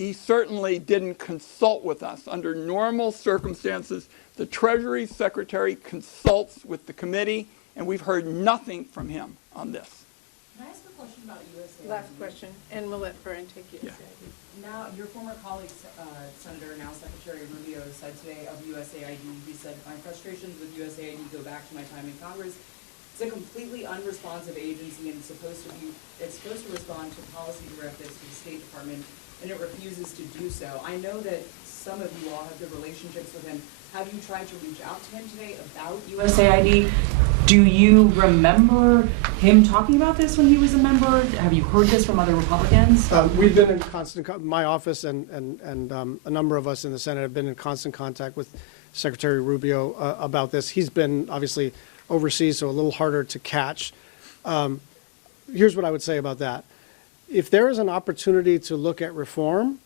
he certainly didn't consult with us. Under normal circumstances, the Treasury Secretary consults with the committee, and we've heard nothing from him on this. Can I ask a question about USAID? Last question, and we'll let Brian take USAID. Yeah. Now, your former colleague, Senator, now Secretary Rubio, said today of USAID, he said, my frustrations with USAID go back to my time in Congress. It's a completely unresponsive agency and it's supposed to respond to policy directives to the State Department, and it refuses to do so. I know that some of you all have good relationships with him. Have you tried to reach out to him today about USAID? Do you remember him talking about this when he was a member? Have you heard this from other Republicans? We've been in constant, my office and a number of us in the Senate have been in constant contact with Secretary Rubio about this. He's been obviously overseas, so a little harder to catch. Here's what I would say about that. If there is an opportunity to look at reform,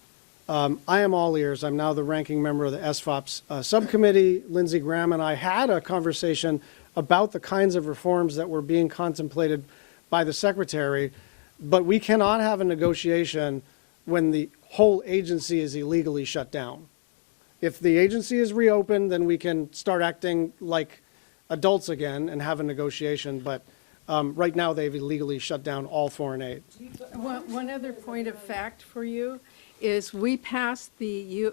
I am all ears. I'm now the ranking member of the SFOPS subcommittee. Lindsey Graham and I had a conversation about the kinds of reforms that were being contemplated by the Secretary, but we cannot have a negotiation when the whole agency is illegally shut down. If the agency is reopened, then we can start acting like adults again and have a negotiation, but right now they've illegally shut down all foreign aid. One other point of fact for you is we passed the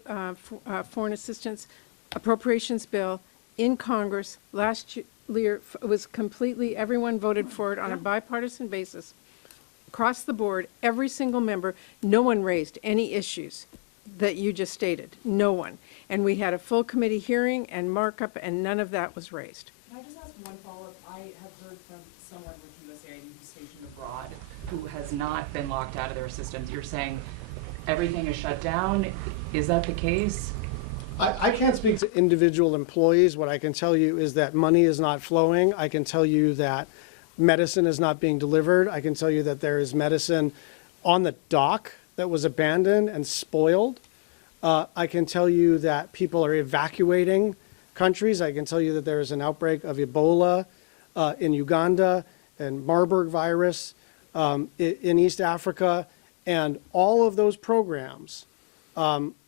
Foreign Assistance Appropriations Bill in Congress last year. It was completely, everyone voted for it on a bipartisan basis. Across the board, every single member, no one raised any issues that you just stated, no one. And we had a full committee hearing and markup, and none of that was raised. Can I just ask one follow-up? I have heard from someone with USAID who's stationed abroad who has not been locked out of their systems. You're saying everything is shut down. Is that the case? I can't speak to individual employees. What I can tell you is that money is not flowing. I can tell you that medicine is not being delivered. I can tell you that there is medicine on the dock that was abandoned and spoiled. I can tell you that people are evacuating countries. I can tell you that there is an outbreak of Ebola in Uganda and Marburg virus in East Africa. And all of those programs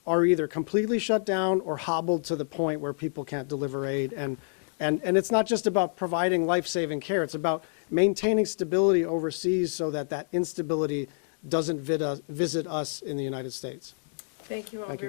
are either completely shut down or hobbled to the point where people can't deliver aid. And it's not just about providing life-saving care. It's about maintaining stability overseas so that that instability doesn't visit us in the United States. Thank you all very much.